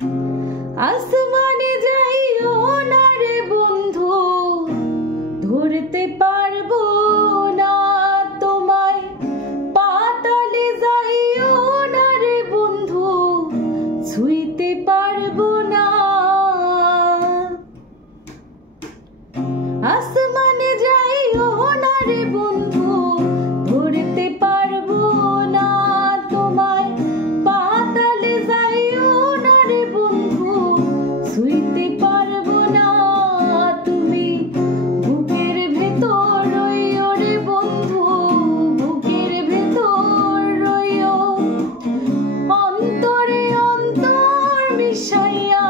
আসমানে যাইও না রে বন্ধু, ধরতে পারবো না তোমায়। পাতালে যাইও না রে বন্ধু, ছুঁইতে পারবো না। আসমানে যাইও না রে বন্ধু, ধরতে পারবো না তোমায়। পাতালে যাইও না রে বন্ধু, ছুঁইতে পারবো না। তুমি বুকের ভেতর রইও রে বন্ধু, বুকের ভেতর রইও। অন্তরে অন্তর মিশাইয়া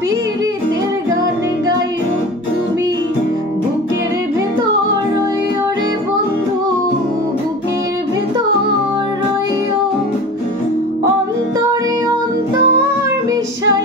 পীড়িতের গান গাইও। তুমি বুকের ভেতর রইও রে বন্ধু, বুকের ভেতর রইও। অন্তরে অন্তর মিশাইয়া